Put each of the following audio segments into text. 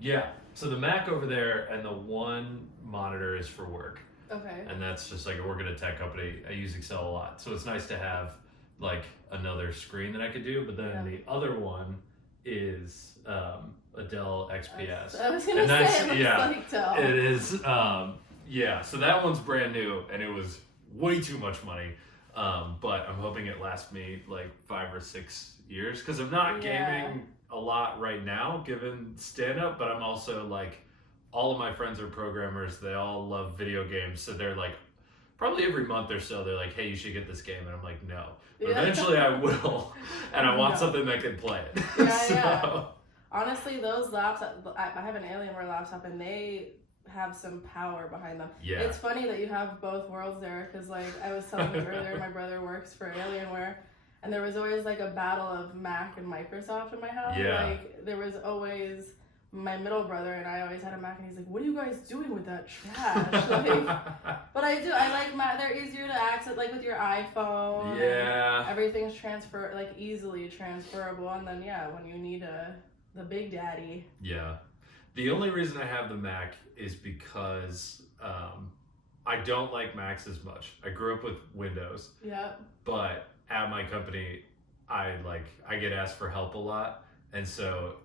Yeah. So the Mac over there and the one monitor is for work. Okay. And that's just like I work at a tech company. I use Excel a lot. So it's nice to have like another screen that I could do. But then the other one is a Dell XPS. I was going to say it looks like Dell. It is. Yeah. So that one's brand new and it was way too much money. But I'm hoping it lasts me like 5 or 6 years because I'm not gaming a lot right now given stand up, but I'm also like all of my friends are programmers. They all love video games. So they're like, probably every month or so, they're like, hey, you should get this game. And I'm like, no. But eventually I will. And I want something that can play it. Yeah. Honestly, those laptops, I have an Alienware laptop and they have some power behind them. Yeah. It's funny that you have both worlds there because, like, I was telling you earlier, my brother works for Alienware. And there was always like a battle of Mac and Microsoft in my house. Yeah. Like, there was always my middle brother and I always had a Mac and he's like, what are you guys doing with that trash? Like, but I like Mac. They're easier to access, like with your iPhone. Yeah. Everything's easily transferable. And then when you need the big daddy. Yeah. The only reason I have the Mac is because I don't like Macs as much. I grew up with Windows. Yeah. But at my company, I get asked for help a lot, and so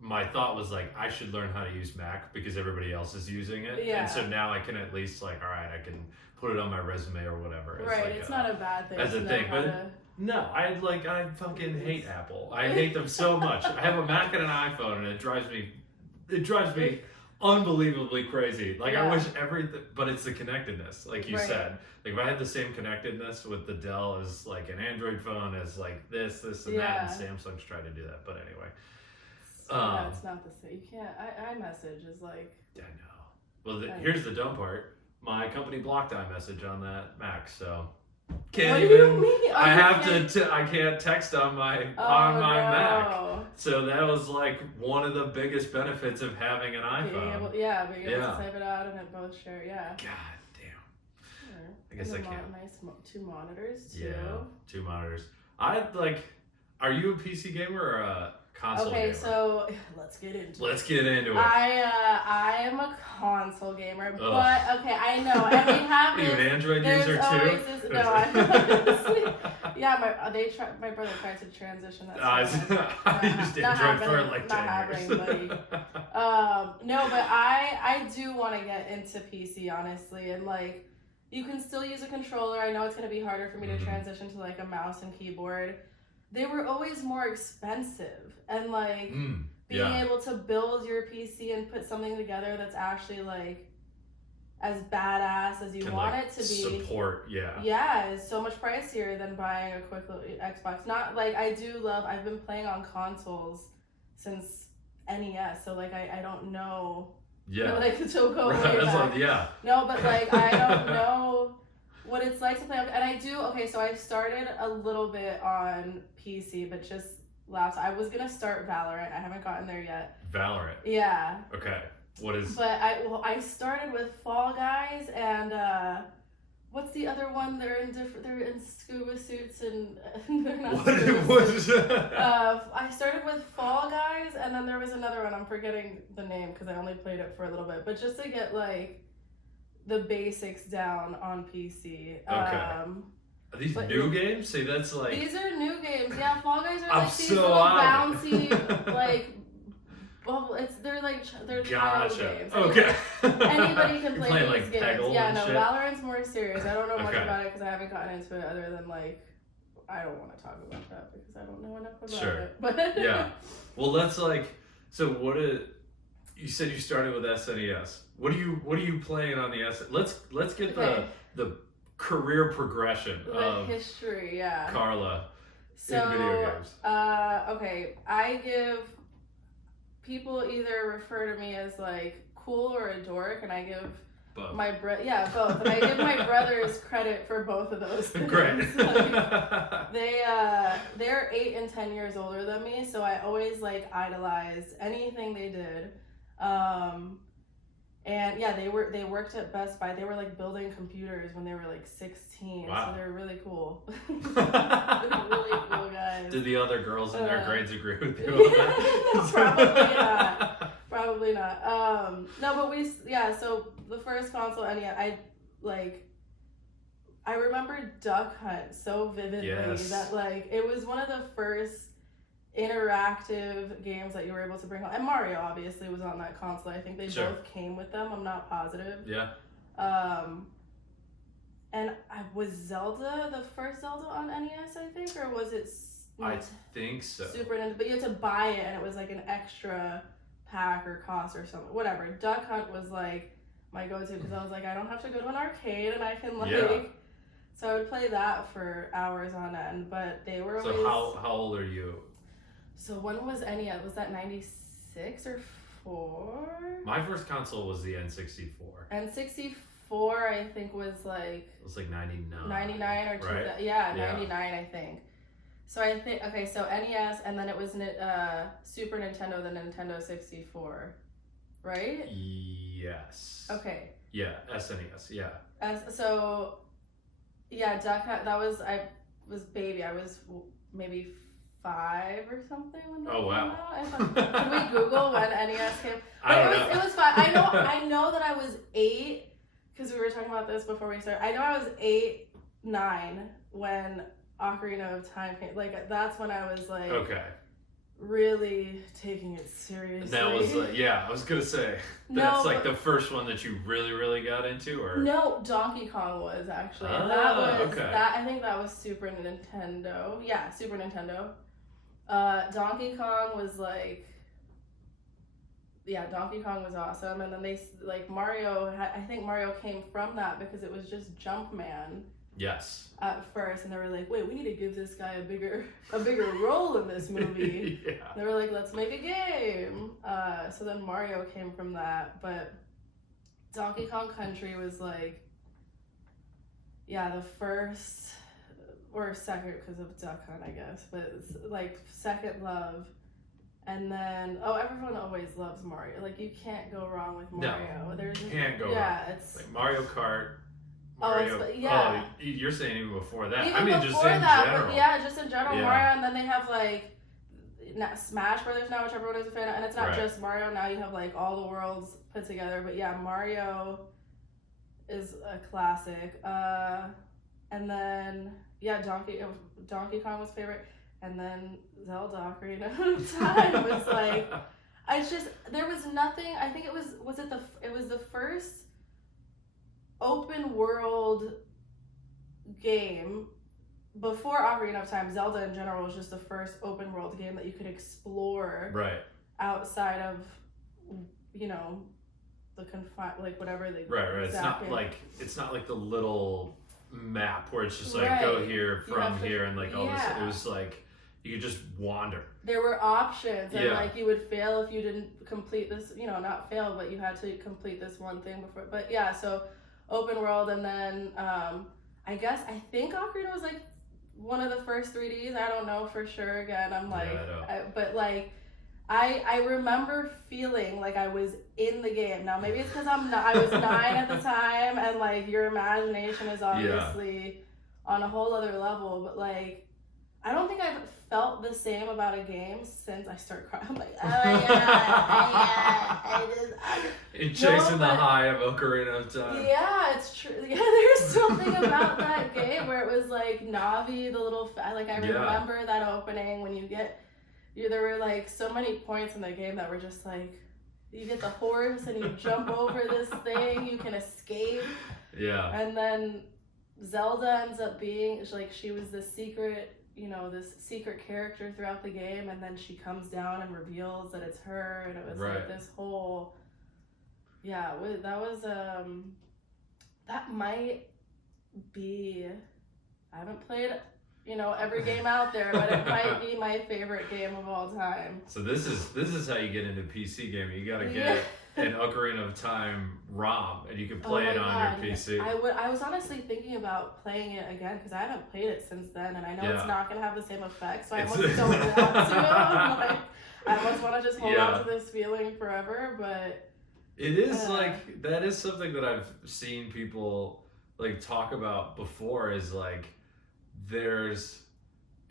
my thought was like I should learn how to use Mac because everybody else is using it, and so now I can at least like, all right, I can put it on my resume or whatever. It's not a bad thing. As a thing, but no, I fucking hate Apple. I hate them so much. I have a Mac and an iPhone, and it drives me unbelievably crazy. Like I wish everything, but it's the connectedness, like you said. Like if I had the same connectedness with the Dell as like an Android phone, as like this and that, and Samsung's tried to do that. But anyway, it's not the same. You can't. iMessage is like. I know. Well, here's the dumb part. My company blocked iMessage on that Mac, so can't even. What do you mean? I have to. I can't text on my Mac. So that was like one of the biggest benefits of having an iPhone. But you're able to type it out and it both share. Yeah. God damn. I guess I can't. Nice 2 monitors too. Yeah, 2 monitors. Are you a PC gamer or a console gamer? Okay, so let's get into it. I am a console gamer, but okay, I know. And we have Are you an Android user too? My brother tried to transition that. I used Android for like 10 years. Buddy. No, but I do want to get into PC, honestly, and like you can still use a controller. I know it's going to be harder for me to transition to like a mouse and keyboard. They were always more expensive, and like being able to build your PC and put something together that's actually like as badass as you want it to be. Support, is so much pricier than buying a quick Xbox. Not like I've been playing on consoles since NES, so like I don't know. Yeah. Like to go way back. No, but like I don't know what it's like to play. And I do. Okay, so I started a little bit on PC, but just laptop. I was gonna start Valorant. I haven't gotten there yet. Valorant. Yeah. Okay. What is? But I started with Fall Guys and what's the other one? They're in scuba suits and they're not. I started with Fall Guys and then there was another one. I'm forgetting the name because I only played it for a little bit. But just to get like the basics down on PC. Okay. Are these new games? See, that's like. These are new games. Yeah, Fall Guys are like these so little bouncy like. Well, they're child games. Okay. Anybody can play these like games. Peggle Yeah, and no, shit? Valorant's more serious. I don't know much about it because I haven't gotten into it other than like I don't want to talk about that because I don't know enough about it. But yeah. Well, that's like so. You said you started with SNES. What are you playing on the SNES? Let's get the career progression of history. Yeah. Karla in video games. Okay, I give. People either refer to me as like cool or a dork, and I give both. both, and I give my brothers credit for both of those things. Great. Like, they're 8 and 10 years older than me, so I always like idolized anything they did. And yeah, they worked at Best Buy. They were like building computers when they were like 16. Wow. So they were really cool. They're really cool guys. Did the other girls in their grades agree with you on that? Probably not. so the first console, I remember Duck Hunt so vividly that like it was one of the first interactive games that you were able to bring home. And Mario obviously was on that console. I think they both came with them. I'm not positive. Yeah. And was Zelda the first Zelda on NES, I think, or was it? I think so. Super Nintendo, but you had to buy it, and it was like an extra pack or cost or something. Whatever. Duck Hunt was like my go-to because I was like, I don't have to go to an arcade, and I can like. Yeah. So I would play that for hours on end, but they were always. So how old are you? So when was NES? Was that 96 or 4? My first console was the N64. N64, I think, was like. It was like 99. 99 or 2000. Right? Yeah, 99, I think. So I think, okay, so NES, and then it was Super Nintendo, the Nintendo 64, right? Yes. Okay. Yeah, SNES, yeah. So, yeah, Duck Hunt, I was baby. I was maybe 5 or something when that came out. Can we Google when NES came? I don't know. It was 5. I know that I was 8, because we were talking about this before we started. I know I was 8, 9 when Ocarina of Time came. Like, that's when I was like, okay, really taking it seriously. That was I was gonna say that's like the first one that you really got into, or no, Donkey Kong was actually. And that was that. I think that was Super Nintendo. Yeah, Super Nintendo. Donkey Kong was like, yeah, Donkey Kong was awesome, and then they like Mario. I think Mario came from that because it was just Jumpman. Yes. At first, and they were like, "Wait, we need to give this guy a bigger role in this movie." Yeah. They were like, "Let's make a game." So then Mario came from that, but Donkey Kong Country was like, yeah, the first or second because of Duck Hunt, I guess, but it's like second love. And then, everyone always loves Mario. Like, you can't go wrong with Mario. No, you can't go wrong. Yeah, it's like Mario Kart. You're saying even before that. Even just in general. But just in general, Mario, and then they have like Smash Brothers now, which everyone is a fan of, and it's not just Mario. Now you have like all the worlds put together. But yeah, Mario is a classic. And then Donkey Kong was favorite, and then Zelda Ocarina of Time was like, there was nothing. I think it was the first open world game before Ocarina of Time. Zelda in general was just the first open world game that you could explore outside of, the confine, like whatever the it's not like the little map where it's just like go here from here and like all this. It was like you could just wander. There were options, and like you would fail if you didn't complete this, not fail, but you had to complete this one thing before. But yeah, so open world, and then I think Ocarina was like one of the first 3Ds. I don't know for sure. Again, I'm like, I remember feeling like I was in the game. Now maybe it's because I was 9 at the time, and like your imagination is obviously on a whole other level. But like, I don't think I've felt the same about a game since I started crying. I'm like, chasing the high of Ocarina of Time. Yeah, it's true. Yeah, there's something about that game where it was like Navi, the little I remember that opening when there were like so many points in the game that were just like, you get the horse and you jump over this thing, you can escape. Yeah. And then Zelda ends up being like, she was the secret, this secret character throughout the game, and then she comes down and reveals that it's her, and it was like this whole, that might be, I haven't played every game out there, but it might be my favorite game of all time. So this is how you get into PC gaming. You gotta get an Ocarina of Time ROM, and you can play it on your PC. I was honestly thinking about playing it again because I haven't played it since then, and I know it's not gonna have the same effect. So I almost don't want to. I almost want to just hold on to this feeling forever, but it is like that is something that I've seen people like talk about before. Is like, there's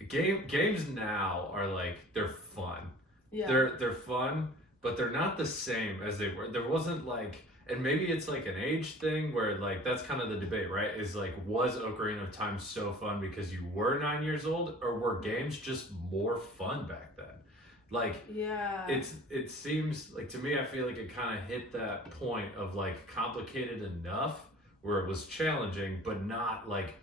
games now are like, they're fun. Yeah. They're fun, but they're not the same as they were. There wasn't like, and maybe it's like an age thing where like that's kind of the debate, right? Is like, was Ocarina of Time so fun because you were 9 years old, or were games just more fun back then? Like, Yeah. it seems like to me, I feel like it kind of hit that point of like complicated enough where it was challenging, but not like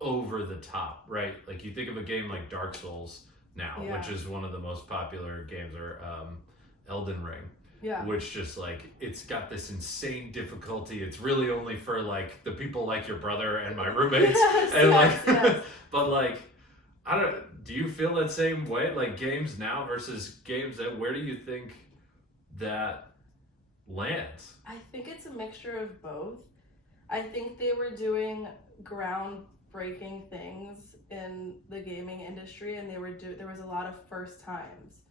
over the top, right? Like you think of a game like Dark Souls now, which is one of the most popular games, or Elden Ring. Yeah. Which just like, it's got this insane difficulty. It's really only for like the people like your brother and my roommates. Yes, and yes, like, yes. but like, do you feel that same way? Like games now versus games then, where do you think that lands? I think it's a mixture of both. I think they were doing groundbreaking things in the gaming industry, and there was a lot of first times.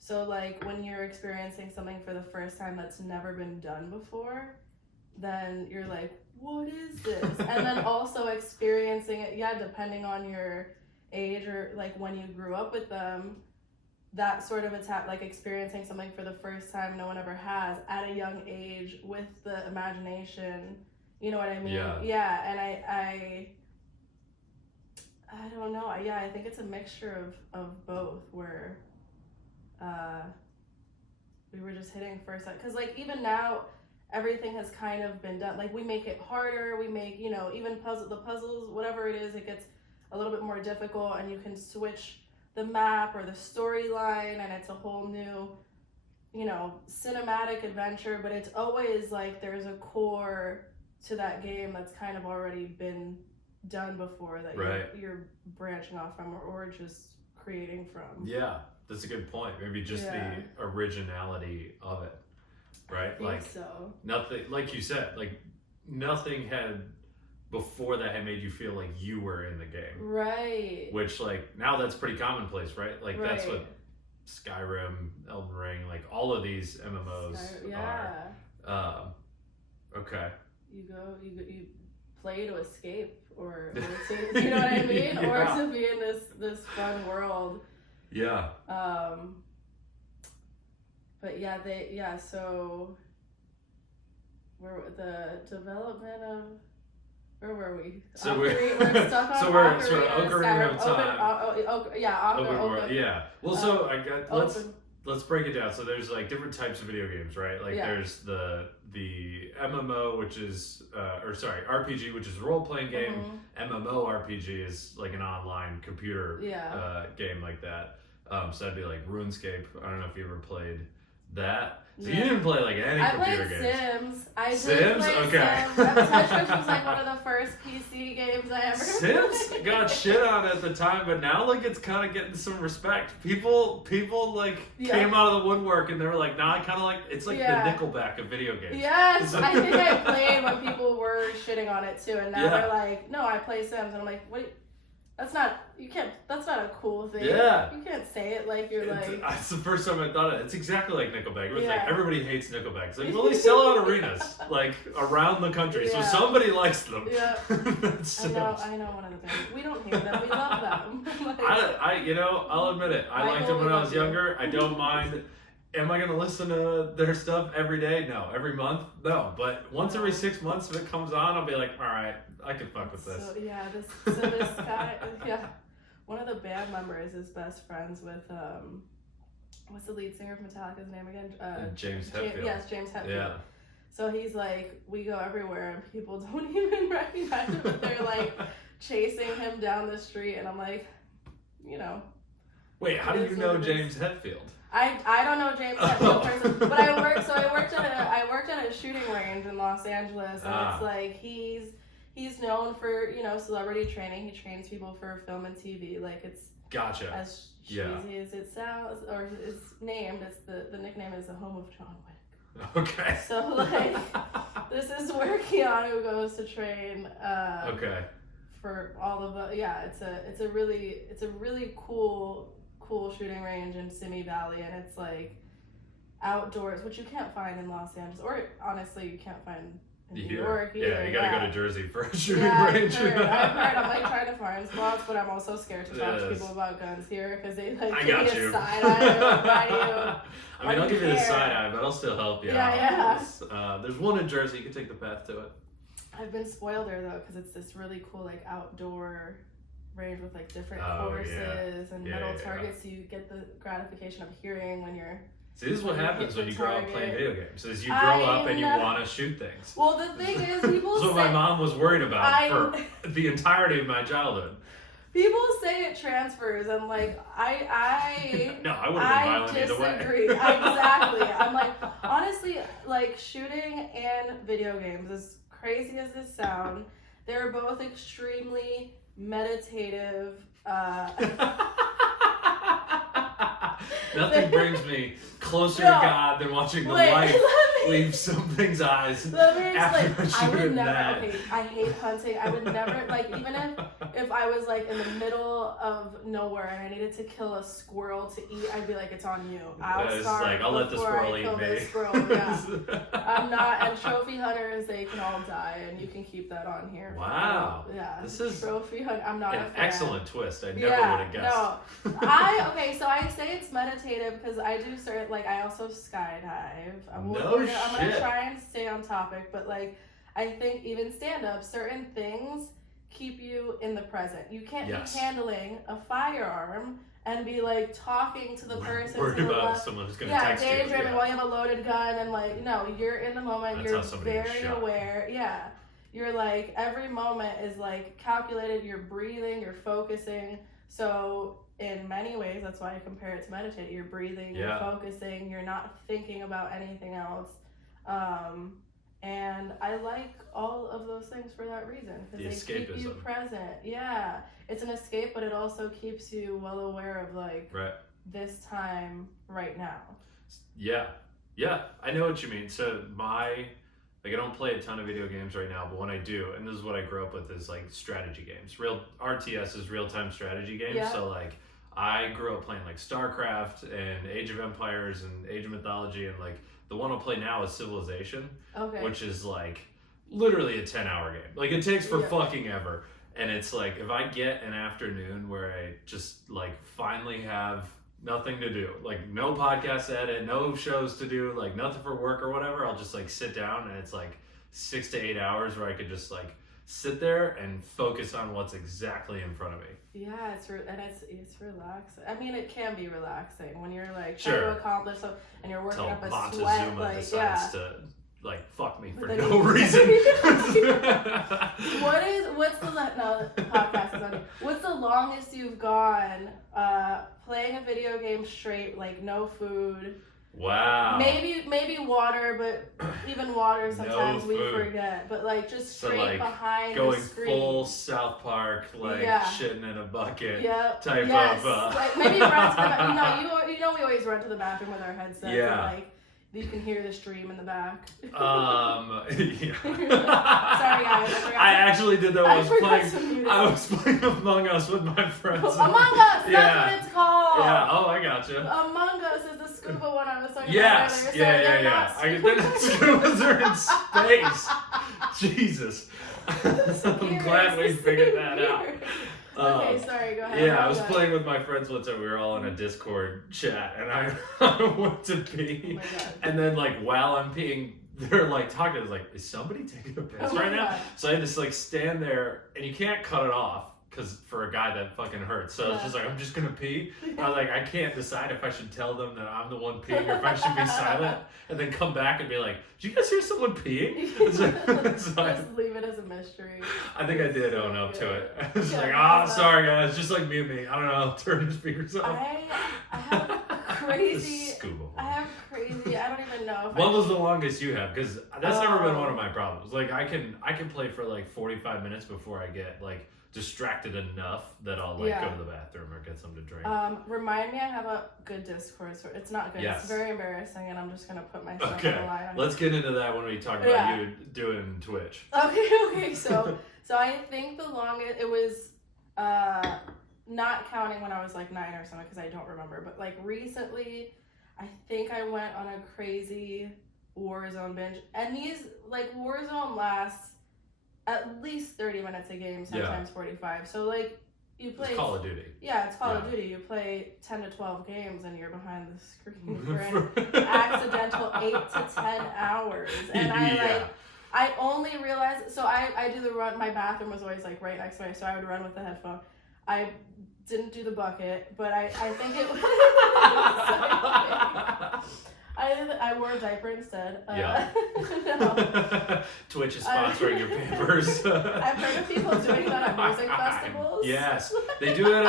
So like when you're experiencing something for the first time that's never been done before, then you're like, what is this? And then also experiencing it, depending on your age or like when you grew up with them, that sort of attack, like experiencing something for the first time no one ever has at a young age with the imagination, you know what I mean? Yeah, and I don't know. I think it's a mixture of both, where we were just hitting first, because like even now everything has kind of been done, like we make it harder, we make, you know, even the puzzles, whatever it is, it gets a little bit more difficult, and you can switch the map or the storyline, and it's a whole new, you know, cinematic adventure, but it's always like there's a core to that game that's kind of already been done before, that you're branching off from, or just creating from. Yeah, that's a good point. Maybe just the originality of it, right? I think so. Nothing, like you said, like nothing had before that had made you feel like you were in the game. Right. Which like now that's pretty commonplace, right? Like that's what Skyrim, Elden Ring, like all of these MMOs are. Okay. You play to escape, or to, you know what I mean? Or to be in this fun world. Yeah. But so the development of, where were we? So we're stuck on Ocarina of Time. Open. Yeah. Well, so let's break it down. So there's like different types of video games, right? Like there's the MMO, which is RPG, which is a role playing game. MMORPG is like an online computer game like that. So that'd be like RuneScape. I don't know if you ever played that. So you didn't play like any computer games. I played Sims. Sims? Okay. Sims. Tetris was like one of the first PC games I ever played. Sims got shit on at the time, but now like it's kind of getting some respect. People like came out of the woodwork and they were like, nah, I kind of like, it's like the Nickelback of video games. Yes, I think I played when people were shitting on it too, and now they're like, no, I play Sims, and I'm like, wait. That's not a cool thing. Yeah. You can't say it like you're like... It's the first time I thought it. It's exactly like Nickelback. It was like, everybody hates Nickelback. It's like, well, they sell out arenas, like, around the country, so somebody likes them. Yeah. I know one of the things. We don't hate them, we love them. I'll admit it. I liked them when I was younger. I don't mind. Am I going to listen to their stuff every day? No. Every month? No. But once every 6 months, if it comes on, I'll be like, all right, I can fuck with this. This guy, one of the band members is best friends with, what's the lead singer of Metallica's name again? James Hetfield. Yes, James Hetfield. Yeah. So he's like, we go everywhere and people don't even recognize him, but they're like chasing him down the street, and I'm like, you know. Wait, how do you know James Hetfield? I don't know James Hetfield person, but I worked at a shooting range in Los Angeles, and it's like he's known for, you know, celebrity training. He trains people for film and TV. Like, it's as cheesy as it sounds, or it's named. It's the nickname is the home of John Wick. Okay. So like, this is where Keanu goes to train. For all of the it's a really cool shooting range in Simi Valley, and it's like outdoors, which you can't find in Los Angeles, or honestly you can't find in New York either. Yeah, you gotta go to Jersey for a shooting range. I've heard. I'm like trying to find spots, but I'm also scared to talk to people about guns here because they like give me a side eye. I mean, I'll give you the side eye, but I'll still help you out. Yeah. There's one in Jersey. You can take the path to it. I've been spoiled there though because it's this really cool like outdoor range with like different courses and metal targets. So you get the gratification of hearing when you're. See, this is what happens when you grow up playing video games. Is you grow up and you want to shoot things. Well, the thing is, people That's what my mom was worried about for the entirety of my childhood. People say it transfers, and like no, I would have been violent either way. Disagree. Exactly. I'm like, honestly, like shooting and video games, as crazy as this sound, they're both extremely meditative. Nothing brings me closer to God than watching the light leave something's eyes. Let me explain. I would never. Okay, I hate hunting. I would never like even if I was like in the middle of nowhere and I needed to kill a squirrel to eat, I'd be like, it's on you. I'll let the squirrel eat me. I'm not. And trophy hunters, they can all die, and you can keep that on here. Wow. Yeah. This is trophy hunt. I'm not an a fan. excellent twist. I never would have guessed. No. So I say it's meditative because I do I also skydive. I'm gonna try and stay on topic, but like I think even stand-up, certain things keep you in the present. You can't be handling a firearm and be like talking to the person worried about someone who's gonna text you. Daydreaming while you have a loaded gun and like no, you're in the moment. That's you're very aware. Yeah, you're like every moment is like calculated. You're breathing. You're focusing. So in many ways, that's why I compare it to meditate. You're breathing, you're focusing, you're not thinking about anything else. And I like all of those things for that reason. Because they keep you present. Yeah. It's an escape, but it also keeps you well aware of like this time right now. Yeah. Yeah. I know what you mean. So I don't play a ton of video games right now, but when I do, and this is what I grew up with, is like strategy games. Real RTS is real-time strategy games. Yeah. So like I grew up playing like StarCraft and Age of Empires and Age of Mythology, and like the one I'll play now is Civilization, which is like literally a 10-hour game. Like it takes for fucking ever. And it's like if I get an afternoon where I just like finally have nothing to do, like no podcast to edit, no shows to do, like nothing for work or whatever, I'll just like sit down and it's like 6 to 8 hours where I could just like sit there and focus on what's exactly in front of me. Yeah, it's relaxing. I mean, it can be relaxing when you're like trying to accomplish something and you're working up a sweat. Like decides to like fuck me for no reason. What's the longest you've gone playing a video game straight, like no food? Wow. Maybe water, but even water sometimes we forget. But like just straight behind the screen. Going full South Park, like shitting in a bucket type of. Like maybe run to the bathroom. You know we always run to the bathroom with our headsets. Yeah. And, like you can hear the stream in the back. Yeah. Sorry guys. I actually did that. I was playing Among Us with my friends. Among Us. That's what it's called. Yeah. Oh, I gotcha. Among Us is the scuba one I was talking about earlier. Yeah. Scubas are in space. Jesus. I'm glad we figured that out. Okay, sorry, go ahead. Yeah, I was playing with my friends once and we were all in a Discord chat and I went to pee. And then like while I'm peeing, they're like talking, I was like, is somebody taking a piss right now? So I had to like stand there and you can't cut it off because for a guy that fucking hurts. So it's just like, I'm just gonna pee. I was like, I can't decide if I should tell them that I'm the one peeing or if I should be silent and then come back and be like, did you guys hear someone peeing? Just leave it as a mystery. I think I did own up to it. I was like, sorry guys, just like mute me. I don't know, turn the speakers off. I have crazy, I don't even know. What was the longest you have? Because that's never been one of my problems. Like I can play for like 45 minutes before I get like distracted enough that I'll like go to the bathroom or get something to drink. Remind me I have a good Discord. It's not good. Yes. It's very embarrassing and I'm just going to put myself on the line. Let's get into that when we talk about you doing Twitch. Okay. So I think the longest, it was not counting when I was like 9 or something because I don't remember. But like recently, I think I went on a crazy Warzone binge. And these, like, Warzone lasts at least 30 minutes a game, sometimes 45. So, like, you play... It's Call of Duty. Yeah, it's Call of Duty. You play 10 to 12 games and you're behind the screen for an accidental 8 to 10 hours. And I only realized... So I do the run... My bathroom was always, like, right next to me, so I would run with the headphone. I didn't do the bucket, but I think it was... I wore a diaper instead. No. Twitch is sponsoring your Pampers. I've heard of people doing that at music festivals. Yes, they do it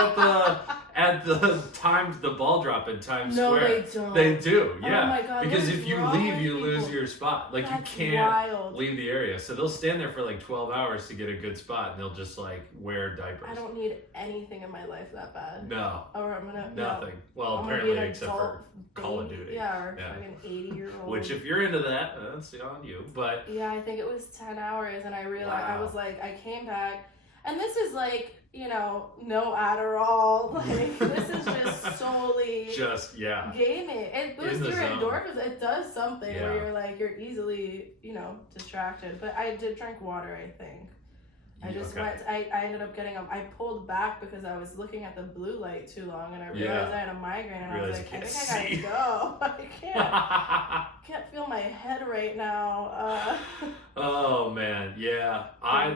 at the ball drop in Times Square. No, they don't. They do, yeah. Oh my God, because if you leave, you people? lose your spot. Like, That's you can't wild. leave the area. So they'll stand there for like 12 hours to get a good spot, and they'll just like wear diapers. I don't need anything in my life that bad. No. Or I'm gonna nothing. No. Well, I'm apparently, except for Call of Duty. Yeah, or fucking 80-year-old. Which, if you're into that, that's on you. But yeah, I think it was 10 hours, and I realized I was like, I came back, and this is like, you know, no Adderall. Like, this is just solely gaming. It boosts your endorphins. It does something where you're like, you're easily, you know, distracted. But I did drink water, I think. I just went, I ended up getting I pulled back because I was looking at the blue light too long, and I realized I had a migraine, and I was like, I think I gotta go. I can't feel my head right now. Oh man, yeah. I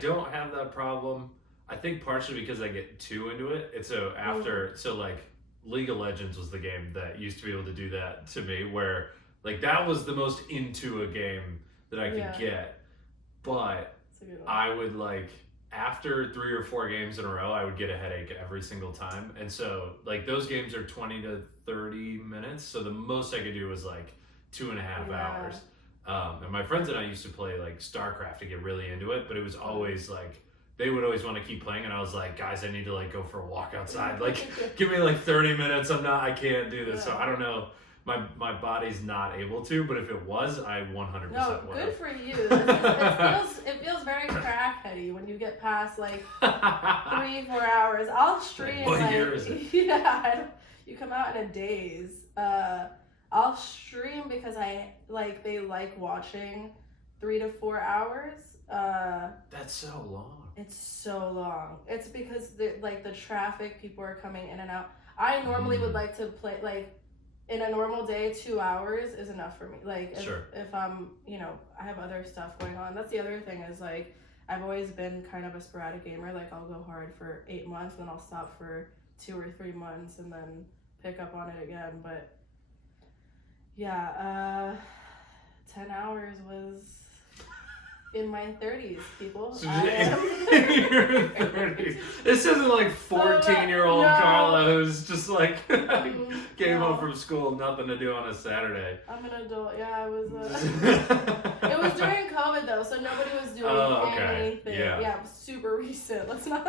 don't have that problem. I think partially because I get too into it. It's so like League of Legends was the game that used to be able to do that to me, where like that was the most into a game that I could get. But I would like, after 3 or 4 games in a row, I would get a headache every single time. And so like those games are 20 to 30 minutes. So the most I could do was like 2.5 hours. And my friends and I used to play like StarCraft to get really into it, but it was always like, they would always want to keep playing, and I was like, guys, I need to like go for a walk outside. Like, give me like 30 minutes. I can't do this. So I don't know. My body's not able to, but if it was, I 100% would. Good for you. It feels very crackheady when you get past like 3-4 hours. I'll stream what year is it? You come out in a daze. I'll stream because they like watching 3 to 4 hours. That's so long. It's so long. It's because the traffic, people are coming in and out. I normally would like to play like, in a normal day, 2 hours is enough for me. Like, if I'm, you know, I have other stuff going on. That's the other thing is, like, I've always been kind of a sporadic gamer. Like, I'll go hard for 8 months, and then I'll stop for 2 or 3 months, and then pick up on it again. But, yeah, 10 hours was in my 30s, people. In your 30s. This isn't like 14-year-old Karla who's just like came home from school, nothing to do on a Saturday. I'm an adult. Yeah, I was. It was during COVID though, so nobody was doing anything. Yeah, it was super recent. Let's not.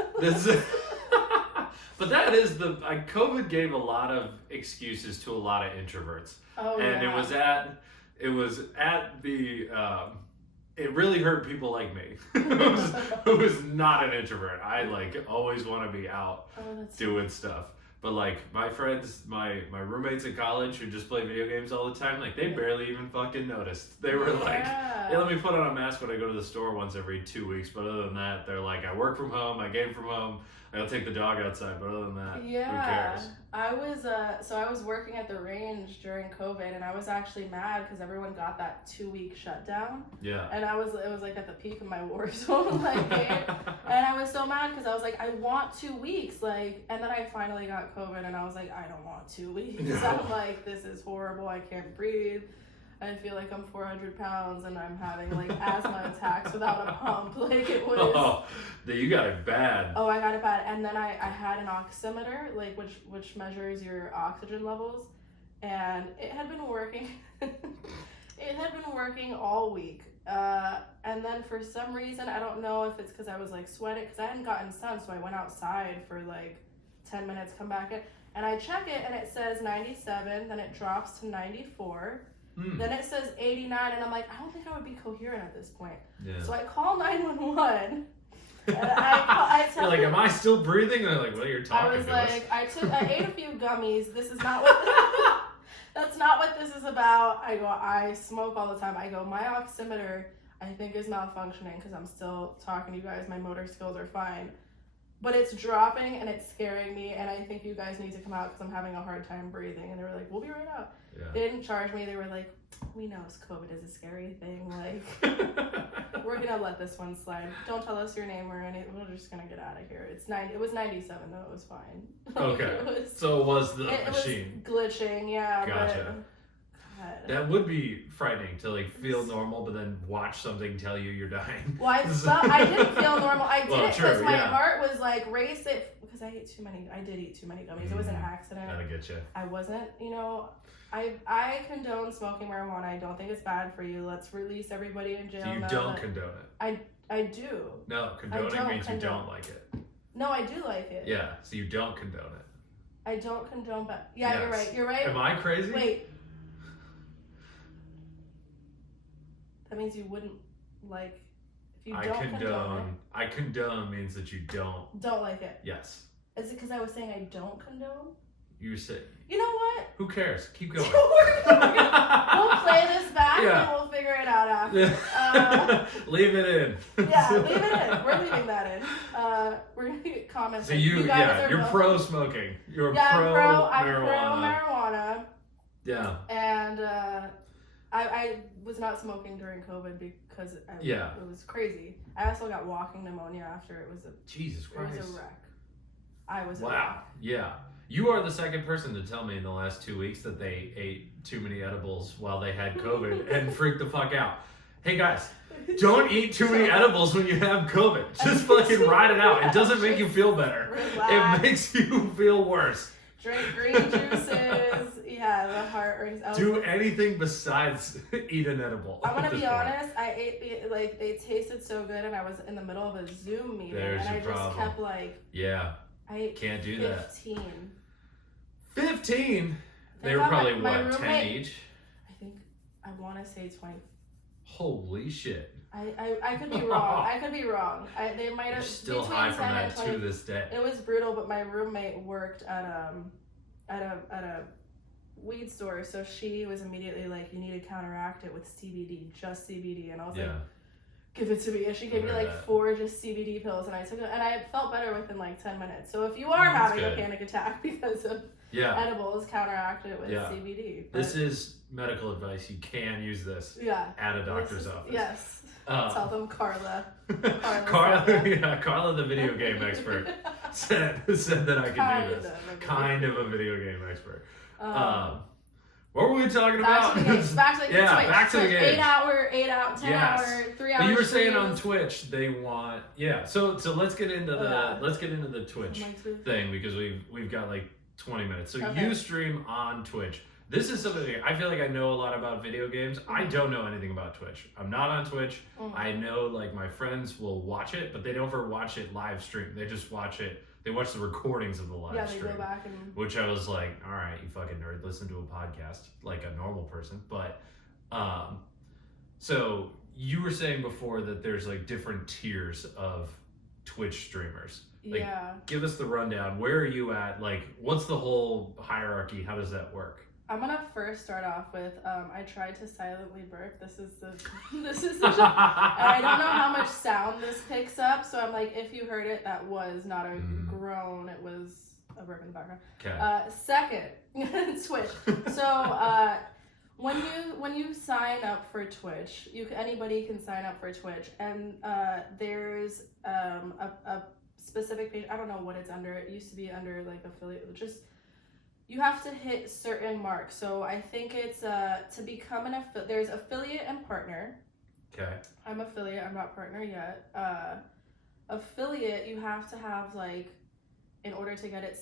But that is COVID gave a lot of excuses to a lot of introverts. It was at the. It really hurt people like me, who was not an introvert. I like always want to be out doing stuff. But like my friends, my roommates in college who just play video games all the time, like they barely even fucking noticed. They were like, "Hey, let me put on a mask when I go to the store once every 2 weeks." But other than that, they're like, "I work from home, I game from home, I'll take the dog outside." But other than that, who cares? I was working at the range during COVID, and I was actually mad because everyone got that 2-week shutdown. Yeah. And it was like at the peak of my Warzone game, and I was so mad because I was like, I want 2 weeks, like, and then I finally got COVID, and I was like, I don't want 2 weeks. No. I'm like, this is horrible. I can't breathe. I feel like I'm 400 pounds and I'm having like asthma attacks without a pump. Like it was. Oh, you got it bad. Oh, I got it bad. And then I had an oximeter, like which measures your oxygen levels, and it had been working. It had been working all week. And then for some reason, I don't know if it's because I was like sweating, because I hadn't gotten sun, so I went outside for like 10 minutes, come back in, and I check it and it says 97, then it drops to 94. Then it says 89, and I'm like, I don't think I would be coherent at this point. Yeah. So I call 911. And I tell you're like, am I still breathing? And they're like, well, you're talking to us. I ate a few gummies. This is not what That's not what this is about. I smoke all the time. I go, my oximeter, I think, is malfunctioning because I'm still talking to you guys. My motor skills are fine. But it's dropping and it's scaring me, and I think you guys need to come out because I'm having a hard time breathing. And they were like, we'll be right out. Yeah. They didn't charge me. They were like, we know COVID is a scary thing. Like, we're going to let this one slide. Don't tell us your name or anything. We're just going to get out of here. It was 97, though. It was fine. Okay. So it was the machine. It was glitching, yeah. Gotcha. But, that would be frightening to like feel normal, but then watch something tell you you're dying. Well, I didn't feel normal. I did it because my yeah. heart was like racing because I did eat too many gummies. It was an accident. That'll get you. I wasn't, I condone smoking marijuana. I don't think it's bad for you. Let's release everybody in jail. So you don't condone it? I do. No, condoning means you don't like it. No, I do like it. Yeah, so you don't condone it. I don't condone, but yeah, Yes. You're right. Am I crazy? Wait. That means you wouldn't like if you don't condone it. I condone means that you don't like it. Yes. Is it because I was saying I don't condone? You said. You know what? Who cares? Keep going. We'll play this back Yeah. and we'll figure it out after. Leave it in. Yeah, leave it in. We're leaving that in. We're gonna get comments. So you're pro smoking. You're pro marijuana. I'm pro marijuana. Yeah. And I was not smoking during COVID because it was crazy. I also got walking pneumonia after it was Jesus Christ. It was a wreck. I was wow. Yeah. You are the second person to tell me in the last 2 weeks that they ate too many edibles while they had COVID and freaked the fuck out. Hey guys, don't eat too many edibles when you have COVID. Just fucking ride it out. It doesn't make you feel better. Relax. It makes you feel worse. Drink green juices. Yeah, the heart rings. Do anything besides eat an edible. I'm gonna be honest. I ate they tasted so good, and I was in the middle of a Zoom meeting, There's and I your just problem. kept Yeah. I ate Can't do 15. that. 15? They were got probably my what, 10 roommate- each? I want to say 20. Holy shit. I could be wrong. I could be wrong. They might You're have still between high from 10 and that 20. to this day. It was brutal, but my roommate worked at a weed store, so she was immediately like, "You need to counteract it with CBD, just CBD," and I was like, "Give it to me." And she gave me like 4 just CBD pills, and I took it, and I felt better within like 10 minutes. So if you are having a panic attack because of edibles, counteract it with CBD. But this is medical advice. You can use this at a doctor's office. Yes. Tell them Karla. Karla, the video game expert, said that I could do this. Kind of a video game expert. What were we talking about? Back to the game. 10 yes. hour, 3 hours. But you were saying on Twitch they want So let's get into the Twitch thing because we've got like 20 minutes. So you stream on Twitch. This is something I feel like I know a lot about video games. I don't know anything about Twitch. I'm not on Twitch. I know like my friends will watch it, but they don't ever watch it live stream. They just watch it. They watch the recordings of the live stream. Go back and... Which I was like, all right, you fucking nerd, listen to a podcast like a normal person. But so you were saying before that there's like different tiers of Twitch streamers. Like, give us the rundown. Where are you at? Like, what's the whole hierarchy? How does that work? I'm gonna first start off with I tried to silently burp. This is the and I don't know how much sound this picks up, so I'm like, if you heard it, that was not a groan, it was a burp in the background. Okay. Second, Twitch. So when you sign up for Twitch, anybody can sign up for Twitch, and there's a specific page. I don't know what it's under. It used to be under like affiliate. Just you have to hit certain marks. So I think it's to become an affiliate. There's affiliate and partner. Okay. I'm affiliate. I'm not partner yet. Affiliate, you have to have like, in order to get it,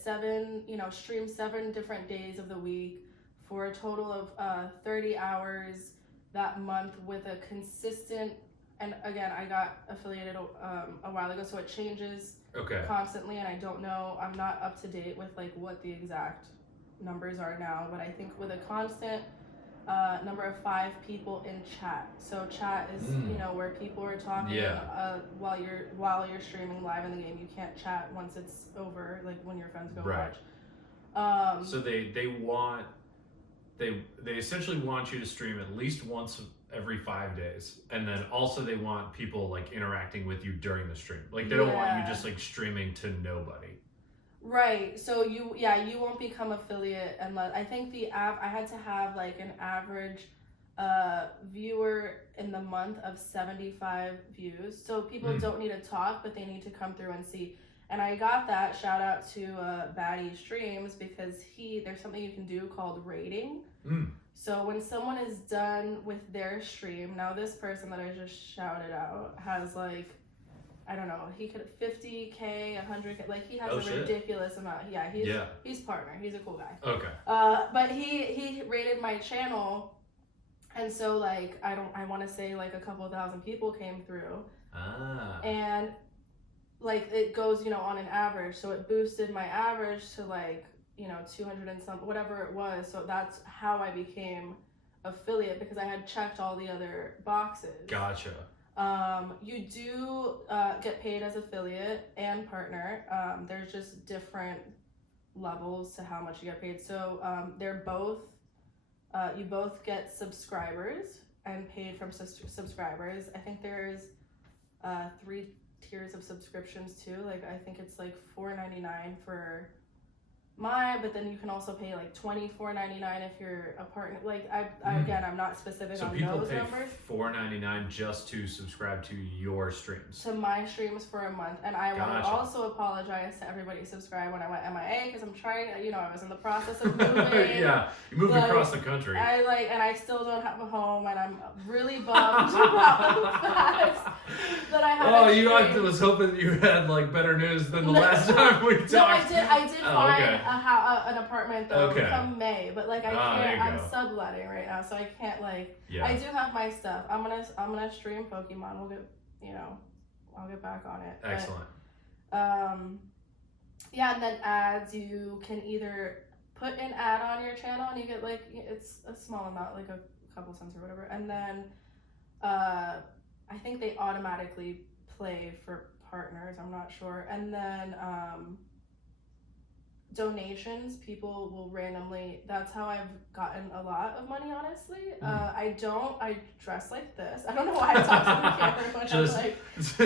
stream 7 different days of the week for a total of 30 hours that month with a consistent. And again, I got affiliated a while ago, so it changes constantly, and I don't know. I'm not up to date with like what the exact numbers are now, but I think with a constant number of 5 people in chat. So chat is where people are talking while you're streaming live in the game. You can't chat once it's over, like when your friends go watch. So they want they essentially want you to stream at least once every 5 days, and then also they want people like interacting with you during the stream. Like they don't want you just like streaming to nobody. Right. So you won't become affiliate unless I think I had to have like an average viewer in the month of 75 views. So people don't need to talk, but they need to come through and see. And I got that. Shout out to Baddie Streams, because there's something you can do called rating. So when someone is done with their stream, now this person that I just shouted out has like, I don't know, he could 50K, 100K, like he has a ridiculous amount. Yeah, he's partner. He's a cool guy. Okay. But he rated my channel, and so like I want to say like a couple thousand people came through. And like it goes, on an average, so it boosted my average to like 200 and some, whatever it was. So that's how I became affiliate, because I had checked all the other boxes. Gotcha. You do get paid as affiliate and partner. There's just different levels to how much you get paid. So they're both, you both get subscribers and paid from subscribers. I think there's 3 tiers of subscriptions too. Like I think it's like $4.99 for but then you can also pay like $24.99 if you're a partner. Like again, I'm not specific on those numbers. So people pay $4.99 just to subscribe to your streams. To my streams for a month, and I want to also apologize to everybody who subscribed when I went MIA, because I'm trying. I was in the process of moving. Yeah, you moved across the country. And I still don't have a home, and I'm really bummed about the fact that I haven't. I was hoping you had like better news than the last time we talked. No, I did find an apartment though come May, but like I can't. I'm subletting right now, so I can't like. Yeah. I do have my stuff. I'm gonna stream Pokemon. We'll get I'll get back on it. Excellent. But, and then ads, you can either put an ad on your channel and you get like, it's a small amount, like a couple cents or whatever, and then I think they automatically play for partners. I'm not sure. And then donations, people will randomly, that's how I've gotten a lot of money, honestly. I dress like this. I don't know why I talk to the camera when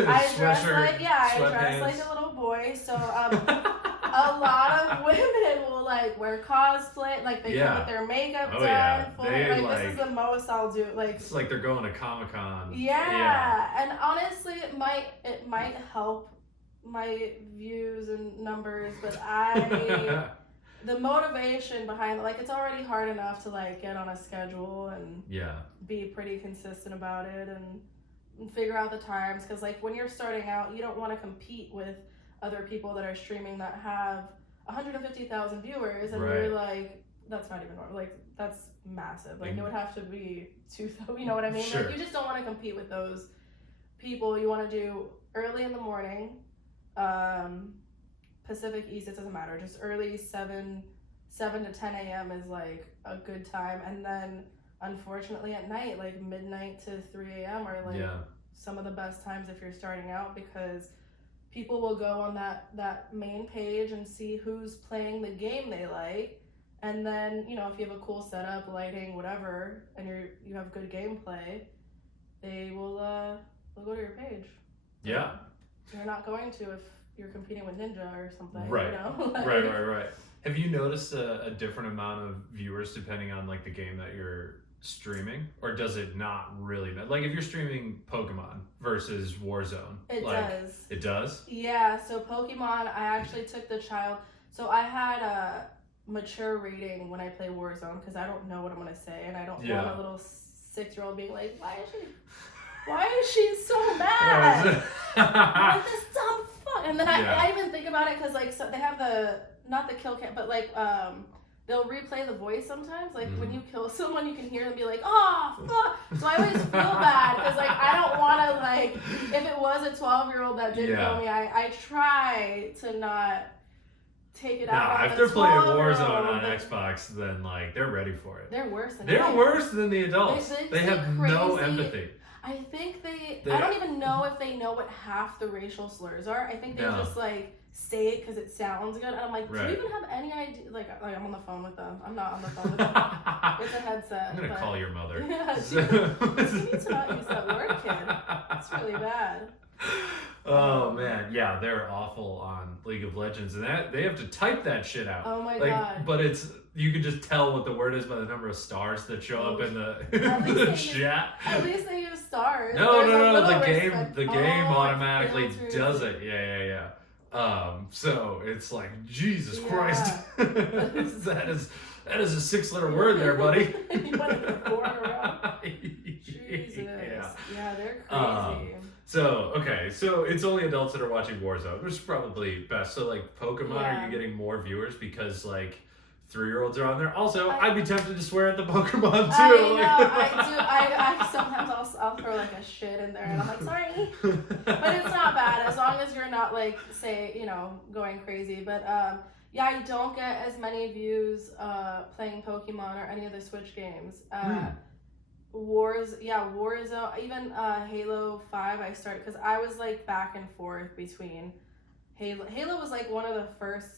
I dress like a little boy. So a lot of women will like wear cosplay, like they come with their makeup done. This is the most I'll do. Like it's like they're going to Comic-Con. Yeah, and honestly, it might help my views and numbers, but the motivation behind it's already hard enough to like get on a schedule and be pretty consistent about it and figure out the times, because like when you're starting out, you don't want to compete with other people that are streaming that have 150,000 viewers, and you're like, that's not even normal. Like that's massive. Like it would have to be 2,000. You know what I mean? Sure. Like you just don't want to compete with those people. You want to do early in the morning. Pacific, East, it doesn't matter, just early 7 to 10 a.m. is like a good time, and then unfortunately at night, like midnight to 3 a.m. are like some of the best times if you're starting out, because people will go on that main page and see who's playing the game they like, and then if you have a cool setup, lighting, whatever, and you have good gameplay, they will they'll go to your page. Yeah. You're not going to if you're competing with Ninja or something. Right. Right. Have you noticed a different amount of viewers depending on like the game that you're streaming, or does it not really matter? Like if you're streaming Pokemon versus Warzone, does. It does? Yeah. So Pokemon, I actually took the child. So I had a mature rating when I play Warzone, because I don't know what I'm gonna say, and I don't want a little 6-year-old being like, why is she so mad? Like this dumb fuck. And then I even think about it, because like so they have not the kill cam, but like they'll replay the voice sometimes. Like when you kill someone, you can hear them be like, oh fuck. So I always feel bad, because like I don't want to, like, if it was a 12-year-old that did kill me, I try to not take it out. If they're playing Warzone on Xbox, then like they're ready for it. They're worse than the adults. They have no empathy. I think I don't even know if they know what half the racial slurs are. I think they just like say it because it sounds good. And I'm like, do you even have any idea? Like I'm on the phone with them. I'm not on the phone with them. It's a headset. I'm gonna call your mother. Yeah, you need to not use that word, kid. It's really bad. Oh man, yeah, they're awful on League of Legends, and that they have to type that shit out. Oh my god! But you can just tell what the word is by the number of stars that show up in the chat. At least they use stars. No. The game automatically does it. Yeah. So it's like Jesus Christ. that is a 6-letter word there, buddy. You went for 4 in a row. Jesus. Yeah, they're crazy. So it's only adults that are watching Warzone, which is probably best. So like Pokemon, are you getting more viewers because like 3-year-olds are on there? Also, I'd be tempted to swear at the Pokemon too. I do. Sometimes I'll throw like a shit in there, and I'm like, sorry, but it's not bad as long as you're not like going crazy. But I don't get as many views playing Pokemon or any of the Switch games. Warzone, even Halo 5 I started because I was like back and forth between Halo was like one of the first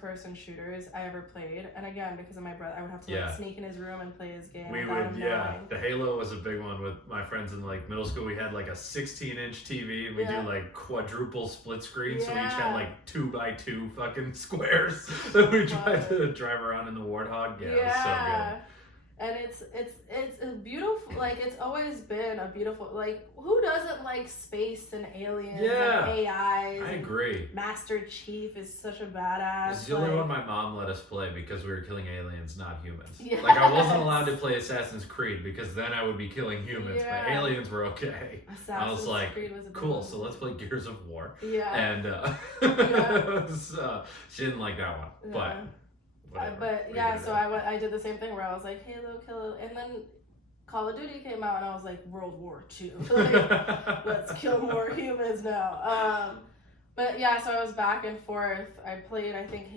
person shooters I ever played, and again because of my brother I would have to like sneak in his room and play his game. The Halo was a big one with my friends in like middle school. We had like a 16-inch TV and we do like quadruple split screen, so we each had like 2x2 fucking squares that we tried to drive around in the Warthog. It was so good. And it's a beautiful, like it's always been a beautiful, like who doesn't like space and aliens and AIs? I agree. Master Chief is such a badass. It's the only one my mom let us play because we were killing aliens, not humans. Yes. Like I wasn't allowed to play Assassin's Creed because then I would be killing humans, but aliens were okay. I was like, cool, so let's play Gears of War. Yeah. And she didn't like that one, but. So I did the same thing where I was like Halo, kill, and then Call of Duty came out and I was like World War II, like, let's kill more humans now. So I was back and forth. I played I think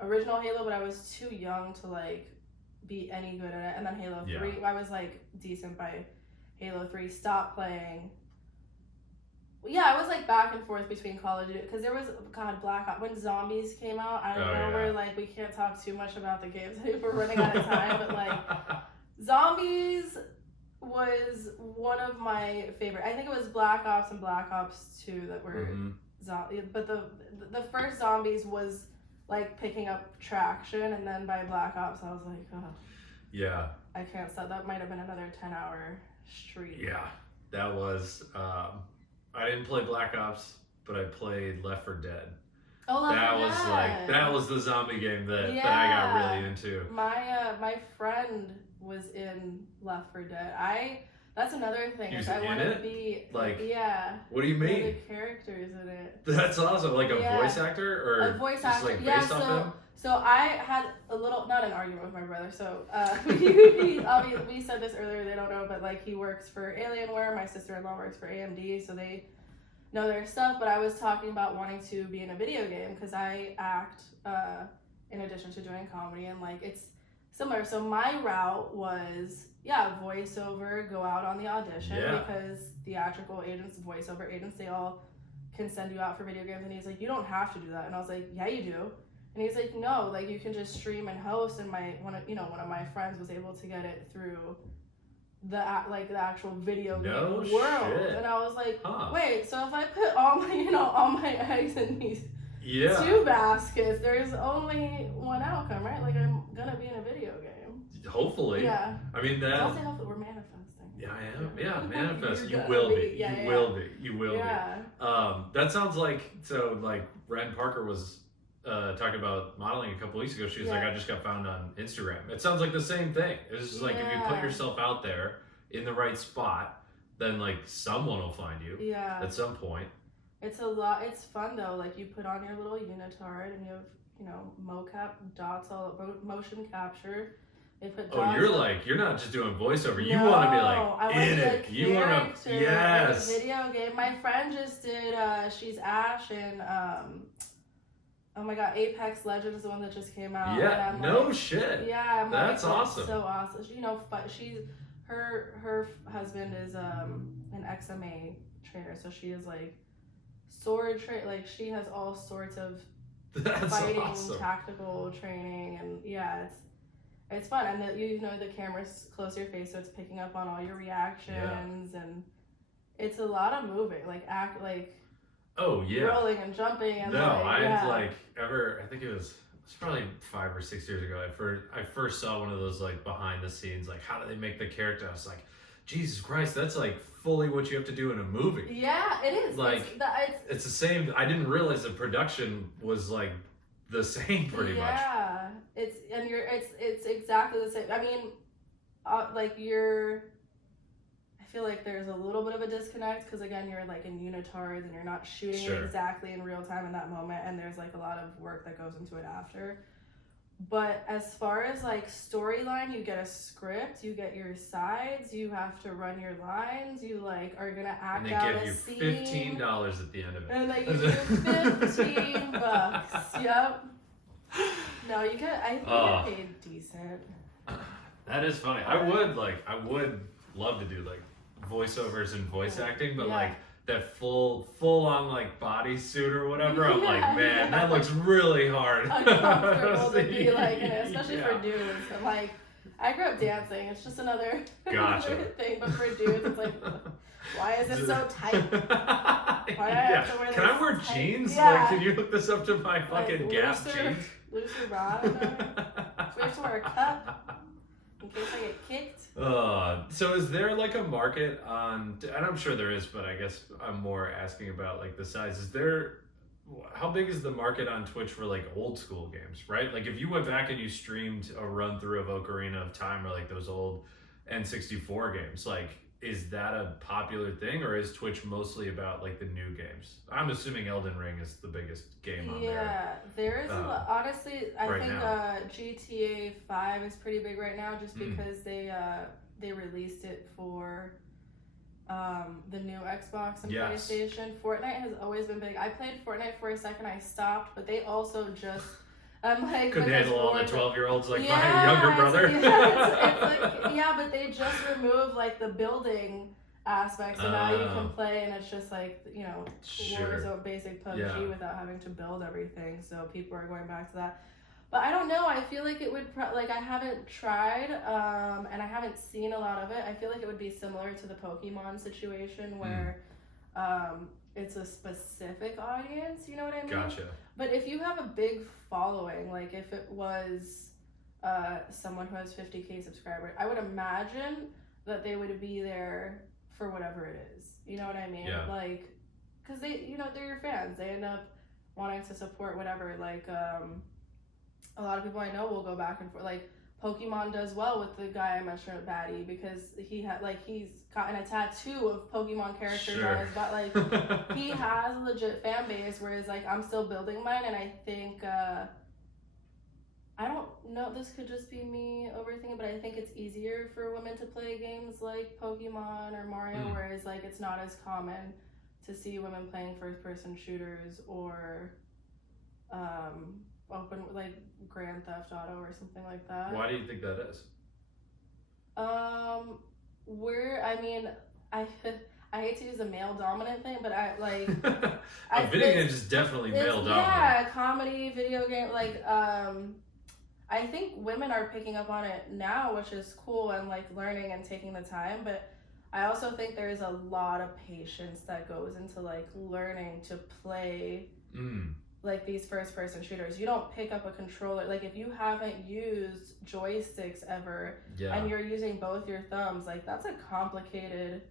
original Halo, but I was too young to like be any good at it. And then Halo 3, I was like decent by Halo 3. Stopped playing. I was like back and forth between Call of Duty because there was Black Ops when Zombies came out. I know we're like we can't talk too much about the games. We're running out of time, but like Zombies was one of my favorite. I think it was Black Ops and Black Ops 2 that were zombies, but the first Zombies was like picking up traction, and then by Black Ops I was like, I can't stop. That might have been another 10-hour streak. Yeah, that was. I didn't play Black Ops, but I played Left 4 Dead. Oh, that was the zombie game that I got really into. My friend was in Left 4 Dead. That's another thing. I want to be like. What do you mean? The characters in it. That's awesome. Like a voice actor or a voice actor. Like based off them? So I had not an argument with my brother. So we said this earlier. They don't know, but like he works for Alienware. My sister-in-law works for AMD, so they know their stuff. But I was talking about wanting to be in a video game because I act in addition to doing comedy, and like it's similar. So my route was voiceover, go out on the audition because theatrical agents, voiceover agents, they all can send you out for video games. And he's like, you don't have to do that. And I was like, yeah, you do. And he's like, no, like you can just stream and host. And one of my friends was able to get it through the actual video game world. Shit. And I was like, wait, so if I put all my eggs in these two baskets, there's only one outcome, right? Like I'm gonna be in a video game. Hopefully. Yeah. I mean that. I'll say hopefully we're manifesting. Yeah, I am. Yeah, manifest. You will be. You will be. You will be. That sounds like Ren Parker was talking about modeling a couple weeks ago. She was like, I just got found on Instagram. It sounds like the same thing. It's just like if you put yourself out there in the right spot, then like someone will find you at some point. It's a lot. It's fun though. Like you put on your little unitard and you have mocap dots, all motion capture. They put dots you're not just doing voiceover. You want to be like in it. You want to video game. My friend just did. She's Ash and oh my god, Apex Legends is the one that just came out. Yeah, no shit. Yeah, that's awesome. So awesome. Her husband is an XMA trainer, so she is like sword like she has all sorts of That's fighting, awesome. tactical training, and yeah, it's fun. And that the camera's close to your face, so it's picking up on all your reactions, and it's a lot of moving, like Oh yeah. rolling and jumping and no, I think it was probably 5 or 6 years ago. I first saw one of those like behind the scenes, like how do they make the character? I was like, Jesus Christ, that's like fully what you have to do in a movie. Yeah, it is. Like it's the same. I didn't realize the production was like the same pretty much. Yeah, it's exactly the same. I mean, I feel like there's a little bit of a disconnect because again, you're like in unitards and you're not shooting it exactly in real time in that moment, and there's like a lot of work that goes into it after. But as far as like storyline, you get a script, you get your sides, you have to run your lines, you like are gonna act out a scene. And they give you $15 at the end of it. And they give you $15. Yep. No, you get. I think you get paid decent. That is funny. I would love to do like voiceovers and voice acting, but like that full on like bodysuit or whatever. I'm like, man, that looks really hard. Uncomfortable to be like in it, especially for dudes. I'm like, I grew up dancing. It's just another thing, but for dudes, it's like, why is it so tight? Why do I have to wear this? Can I wear jeans? Yeah. Like, can you hook this up to my fucking Gap jeans? Looser rod. Do we have to wear a cup in case I get kicked? So is there like a market on, and I'm sure there is, but I guess I'm more asking about like the size. How big is the market on Twitch for like old school games, right? Like if you went back and you streamed a run through of Ocarina of Time or like those old N64 games, like is that a popular thing, or is Twitch mostly about like the new games? I'm assuming Elden Ring is the biggest game on there. Yeah, there is a lot. Honestly, I think GTA 5 is pretty big right now, just because they released it for the new Xbox and PlayStation. Fortnite has always been big. I played Fortnite for a second, I stopped, but they also just couldn't handle all the 12-year-olds like my younger brother. It's like, but they just removed like the building aspect, so now you can play and it's just like, Warzone basic PUBG without having to build everything. So people are going back to that. But I don't know. I feel like it would I haven't tried and I haven't seen a lot of it. I feel like it would be similar to the Pokemon situation where it's a specific audience, you know what I mean? Gotcha. But if you have a big following, like if it was someone who has 50K subscribers, I would imagine that they would be there for whatever it is. You know what I mean? Yeah. Like, because they, they're your fans. They end up wanting to support whatever. Like, a lot of people I know will go back and forth. Like, Pokemon does well with the guy I mentioned at Batty because he's gotten a tattoo of Pokemon characters on his butt. Like, he has a legit fan base, whereas like I'm still building mine, and I think I don't know, this could just be me overthinking, but I think it's easier for women to play games like Pokemon or Mario, whereas like it's not as common to see women playing first-person shooters or open like Grand Theft Auto or something like that. Why do you think that is? I hate to use a male dominant thing, but I like video games is definitely male dominant. Yeah, comedy, video game, like I think women are picking up on it now, which is cool, and like learning and taking the time, but I also think there is a lot of patience that goes into like learning to play like these first person shooters. You don't pick up a controller, like if you haven't used joysticks ever and you're using both your thumbs, like that's a complicated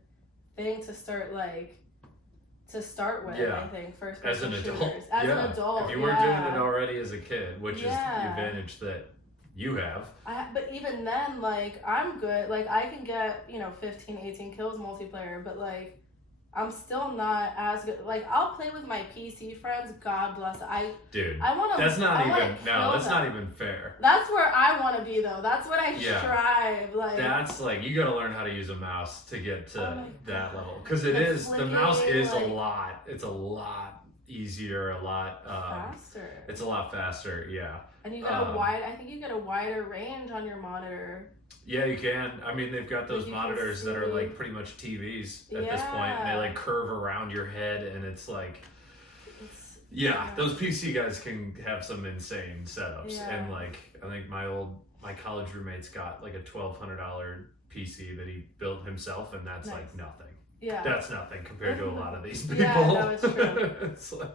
thing to start with. I think first person shooters as an adult. If you weren't doing it already as a kid, which is the advantage that you have. But even then, like I'm good, like I can get 15-18 kills multiplayer, but like I'm still not as good. Like I'll play with my PC friends. God bless. I want to. That's not even fair. That's where I want to be though. That's what I strive. Like that's like you got to learn how to use a mouse to get to that level, because the mouse is a lot. It's a lot easier, a lot faster. It's a lot faster. Yeah. And you got I think you get a wider range on your monitor. Yeah, you can. I mean, they've got those monitors that are like pretty much TVs at this point, and they like curve around your head, and it's like Yeah, those PC guys can have some insane setups, Yeah. and like I think my college roommate's got like a $1,200 PC that he built himself, and that's Nice. like nothing. Yeah. That's nothing compared to a lot of these people. Yeah, no, it's true. It's like,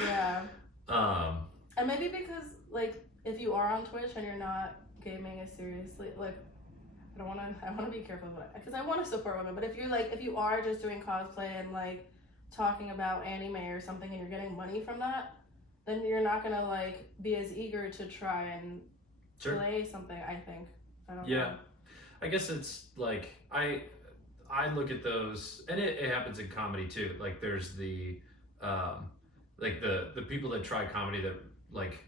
yeah. And maybe because like if you are on Twitch and you're not gaming as seriously, like I want to be careful because I want to support women, but if you are just doing cosplay and like talking about anime or something and you're getting money from that, then you're not gonna like be as eager to try and play something, I think. I don't know. I guess it's like I look at those, and it happens in comedy too. Like there's the like the people that try comedy that like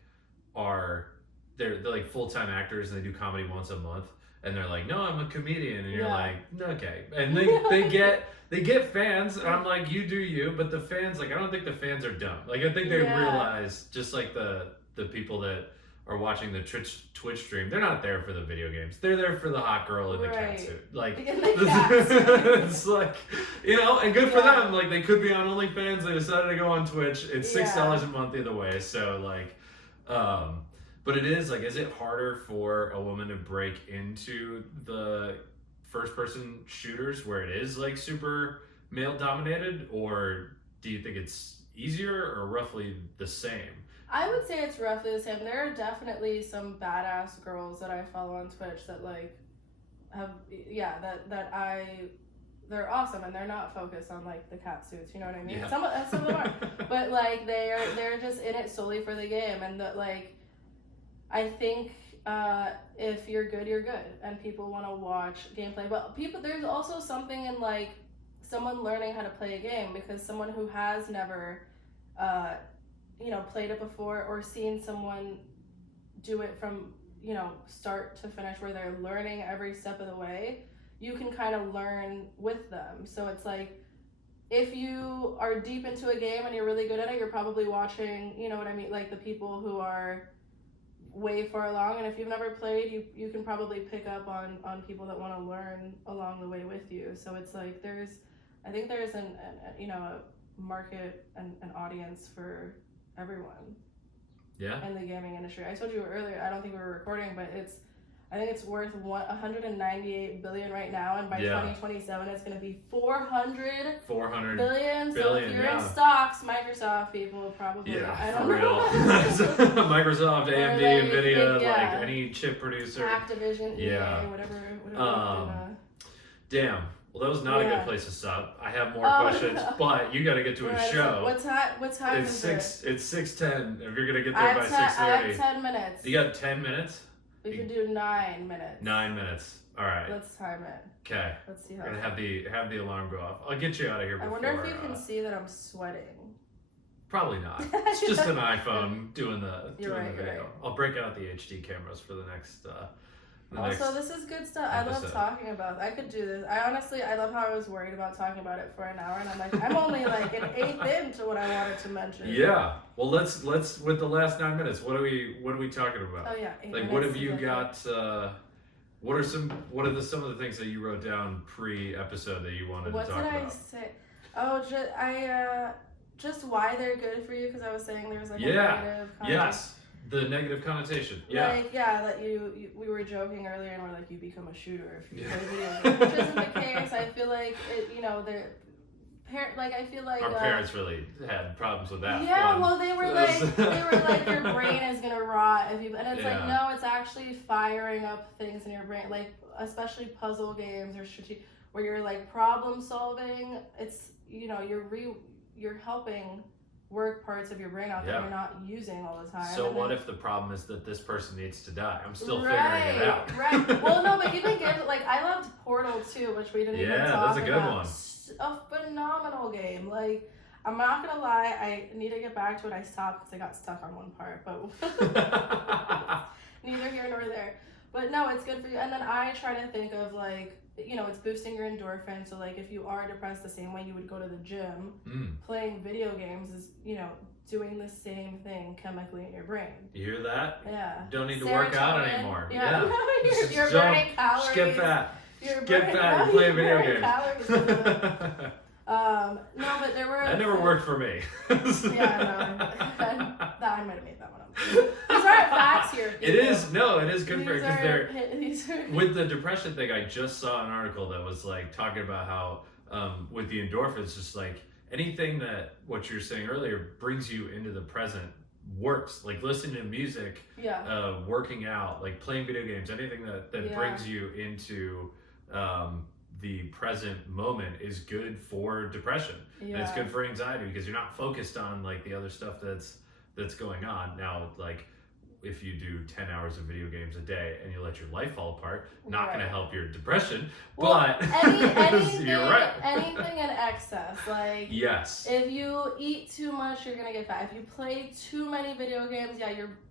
they're like full-time actors and they do comedy once a month, and they're like, no, I'm a comedian, and you're like, okay, and they get fans, and I'm like, you do you, but the fans, like, I don't think the fans are dumb. Like I think they realize, just like the people that are watching the Twitch stream, they're not there for the video games. They're there for the hot girl in the cat suit. Like, it's like, you know, and good for them. Like, they could be on OnlyFans. They decided to go on Twitch. It's $6 a month either way. So, like, but it is, like, is it harder for a woman to break into the first-person shooters where it is, like, super male-dominated? Or do you think it's easier or roughly the same? I would say it's roughly the same. There are definitely some badass girls that I follow on Twitch that like have they're awesome and they're not focused on like the cat suits, you know what I mean? Some of them are, but like they're just in it solely for the game, and that like I think if you're good, and people want to watch gameplay. But there's also something in like someone learning how to play a game, because someone who has never played it before or seen someone do it from, start to finish, where they're learning every step of the way, you can kind of learn with them. So it's like, if you are deep into a game and you're really good at it, you're probably watching, you know what I mean, like the people who are way far along. And if you've never played, you can probably pick up on people that want to learn along the way with you. So it's like, I think there's a market and an audience for everyone in the gaming industry. I told you earlier, I don't think we were recording, but I think it's worth $198 billion right now, and by 2027 it's going to be 400 billion. So if you're in stocks, Microsoft people probably, I don't know. Microsoft, AMD, like, Nvidia, like any chip producer, Activision, EA, whatever. Damn. Well, that was not a good place to stop. I have more questions, but you got to get to a show. So what time is it? It's 6:10. If you're gonna get there by 6:30, I have 10 minutes. You got 10 minutes? We can do 9 minutes. 9 minutes. All right. Let's time it. Okay. Let's see how. We're gonna have the alarm go off. I'll get you out of here before. I wonder if you can see that I'm sweating. Probably not. It's just an iPhone doing the video. Right. I'll break out the HD cameras for the next. Also, this is good stuff. I love talking about. I could do this. I love how I was worried about talking about it for an hour, and I'm like, I'm only like an eighth into what I wanted to mention. Yeah. Well, let's with the last 9 minutes. What are we talking about? Oh yeah. Like, what have you got? What are some of the things that you wrote down pre-episode that you wanted to talk about? What did I say? Oh, just why they're good for you, because I was saying there was like a negative connotation. Yes. The negative connotation. Yeah. Like, that we were joking earlier, and we're like, you become a shooter if you play video games, which isn't the case. I feel like I feel like our parents really had problems with that. Yeah, well, they were like, your brain is gonna rot if you, and it's like, no, it's actually firing up things in your brain, like especially puzzle games or strategy, where you're like problem solving. It's you're helping work parts of your brain out that you're not using all the time. So what if the problem is that this person needs to die? I'm still figuring it out. Right. Well, no, but even games like I loved Portal 2, which we didn't even talk about. Yeah, that's a good one. A phenomenal game. Like, I'm not gonna lie, I need to get back to it. I stopped because I got stuck on one part, but neither here nor there. But no, it's good for you. And then I try to think of like, it's boosting your endorphins. So like, if you are depressed, the same way you would go to the gym, playing video games is, doing the same thing chemically in your brain. You hear that? Yeah. Don't need to work out anymore. Yeah. You're burning calories. Skip that. Skip that. You play a video game. No, but there were... That never worked for me. Yeah, no. I might have made that one up. These aren't facts here. It is good for, because these are... with the depression thing, I just saw an article that was like talking about how with the endorphins, just like anything that what you're saying earlier brings you into the present works. Like listening to music, working out, like playing video games, anything that brings you into the present moment is good for depression. And it's good for anxiety because you're not focused on like the other stuff that's going on. Now, like if you do 10 hours of video games a day and you let your life fall apart, not going to help your depression. Well, but anything, you're right. Anything in excess, like if you eat too much, you're gonna get fat. If you play too many video games,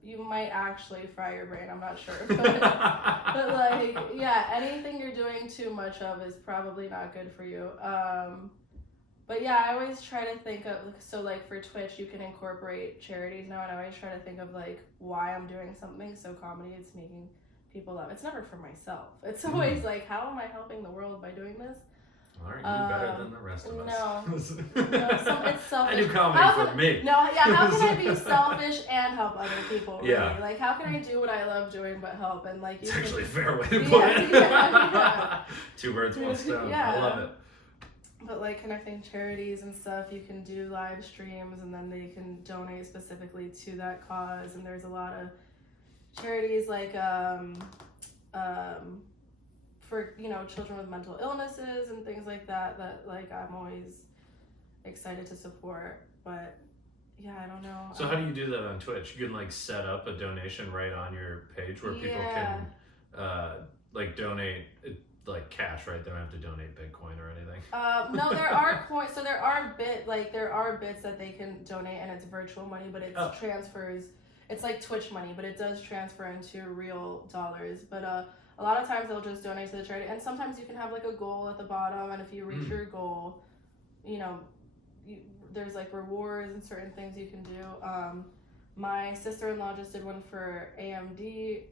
you might actually fry your brain. I'm not sure, but like anything you're doing too much of is probably not good for you. But I always try to think of, so like for Twitch, you can incorporate charities now, and I always try to think of like why I'm doing something. So comedy is making people laugh. It's never for myself. It's always like, how am I helping the world by doing this? Aren't you better than the rest of us? No, it's selfish. I do comedy for me. How can I be selfish and help other people? Really? Yeah. Like, how can I do what I love doing but help? And like, it's actually a fair way to put it. Two birds, one stone. I love it. But like connecting charities and stuff, you can do live streams and then they can donate specifically to that cause. And there's a lot of charities like for children with mental illnesses and things like that like I'm always excited to support. But I don't know. So how do you do that on Twitch? You can like set up a donation right on your page where people can like donate like cash, right? They don't have to donate Bitcoin or anything. No, there are coins. So there are bits that they can donate, and it's virtual money, but it transfers. It's like Twitch money, but it does transfer into real dollars. But a lot of times they'll just donate to the charity, and sometimes you can have like a goal at the bottom, and if you reach your goal, there's like rewards and certain things you can do. My sister-in-law just did one for AMD.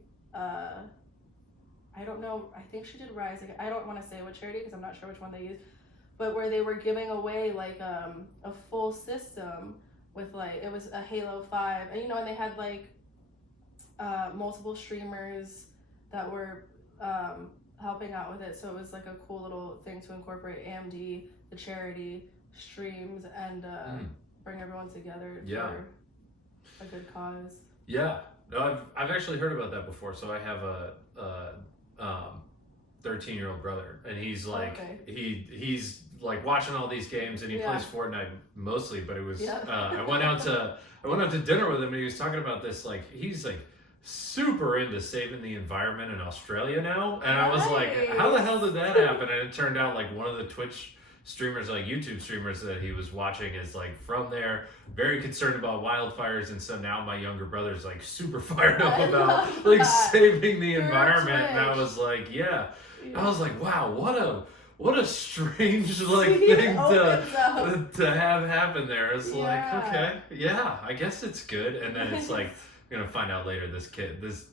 I don't know. I think she did Rising. I don't want to say what charity because I'm not sure which one they used, but where they were giving away like a full system with like it was a Halo 5, and and they had like multiple streamers that were helping out with it. So it was like a cool little thing to incorporate AMD, the charity, streams, and bring everyone together for a good cause. Yeah. No, I've actually heard about that before. So I have a 13-year-old brother, and he's like he's like watching all these games, and he plays Fortnite mostly. But it was I went out to dinner with him, and he was talking about this. Like he's like super into saving the environment in Australia now, and I was like, how the hell did that happen? And it turned out like one of the Twitch streamers, like YouTube streamers that he was watching is like from there, very concerned about wildfires, and so now my younger brother's like super fired up about like saving the environment. And I was like, I was like, wow, what a strange like thing to have happen there. It's like, okay, I guess it's good. And then it's like you're gonna find out later this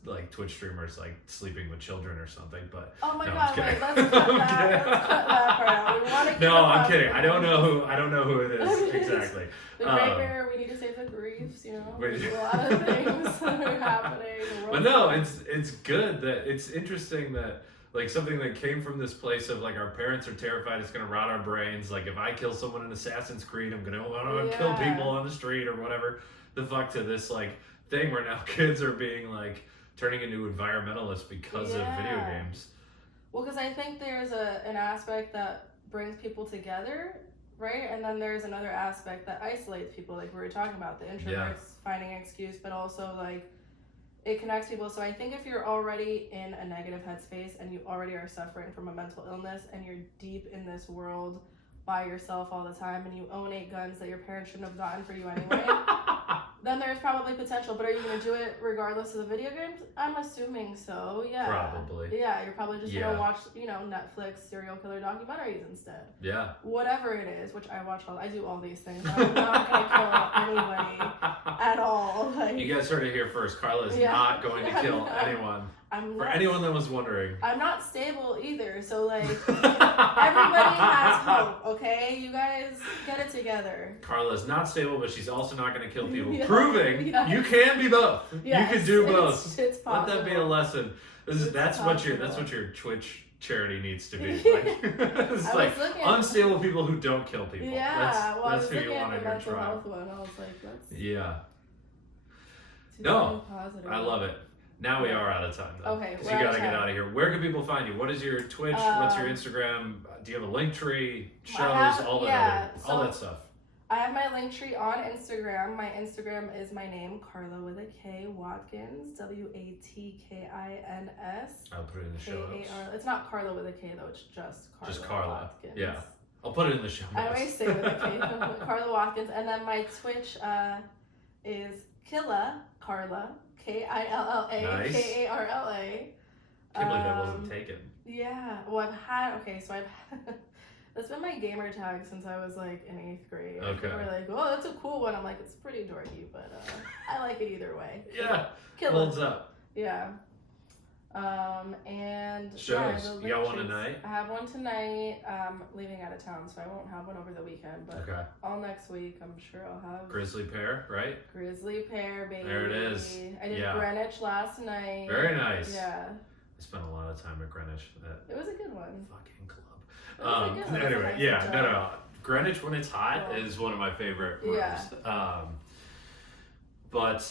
like Twitch streamer is like sleeping with children or something. But oh my god, wait, let's cut that part out. We want to no, I'm kidding. I don't know who it is exactly. The Great Bear, we need to save the griefs, There's a lot of things that are happening. But no, it's good that it's interesting that like something that came from this place of like our parents are terrified it's gonna rot our brains. Like if I kill someone in Assassin's Creed, I'm gonna want to kill people on the street or whatever the fuck, to this like thing where now kids are being like turning into environmentalists because of video games. Well, because I think there's an aspect that brings people together, right? And then there's another aspect that isolates people, like we were talking about, the introverts finding an excuse, but also like it connects people. So I think if you're already in a negative headspace and you already are suffering from a mental illness and you're deep in this world by yourself all the time and you own 8 guns that your parents shouldn't have gotten for you anyway, then there's probably potential. But are you going to do it regardless of the video games? I'm assuming so, Probably. Yeah, you're probably just going to watch, Netflix serial killer documentaries instead. Yeah. Whatever it is, which I do all these things. I'm not going to kill anybody at all. Like, you guys heard it here first. Karla is not going to kill anyone. Anyone that was wondering. I'm not stable either, so like everybody has No, okay? You guys get it together. Karla's not stable, but she's also not going to kill people. Yeah. Proving Yes. you can be both. Yes, You can do both. It's Let possible. that be a lesson. That's what your Twitch charity needs to be. Like, it's like unstable people who don't kill people. Yeah, That's who you want in your mental tribe. health one. I was like, let's Yeah. do No, something positive. I love it. Now we are out of time, though. Okay, Because we're you out got of to get time. out of here. Where can people find you? What is your Twitch? What's your Instagram? Do you have a link tree? Shows? All that stuff. I have my link tree on Instagram. My Instagram is my name, Karla with a K, Watkins, Watkins. I'll put it in the show notes. It's not Karla with a K though. It's just Karla. Just Karla. Watkins. Yeah. I'll put it in the show notes. I always say with a K, Karla Watkins, and then my Twitch is Karla, Killa, Nice. Karla. Can't believe that wasn't taken. Yeah. Well, that's been my gamer tag since I was like in 8th grade. Okay. People were like, "Oh, that's a cool one." I'm like, "It's pretty dorky, but I like it either way." Yeah. Killa. Holds up. Yeah. And Shows. the You got one link trees. tonight? I have one tonight. Leaving out of town, so I won't have one over the weekend. But Okay. all next week, I'm sure I'll have Grizzly pear, right? Grizzly pear, baby. There it is. I did Yeah. Greenwich last night. Very nice. Yeah. I spent a lot of time at Greenwich. That It was a good one. fucking club. It was a good one. Anyway, Nice yeah, job. no. Greenwich when it's hot Cool. is one of my favorite Yeah. rooms.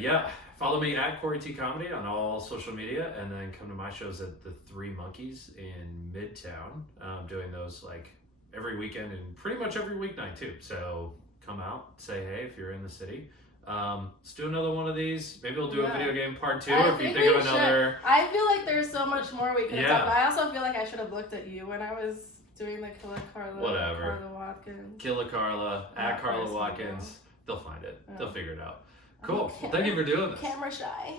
Yeah, follow me at Corey T Comedy on all social media, and then come to my shows at the Three Monkeys in Midtown. Doing those like every weekend and pretty much every weeknight too. So come out, say hey if you're in the city. Let's do another one of these. Maybe we'll do a video game part 2 if you think of another. I feel like there's so much more we could have Yeah. talked about. I also feel like I should have looked at you when I was doing the Killa Karla. Whatever. Karla Watkins. Killa Karla, at That Karla person, Watkins. They'll find it. Yeah. They'll figure it out. Cool. I'm Thank you for doing this. Camera shy.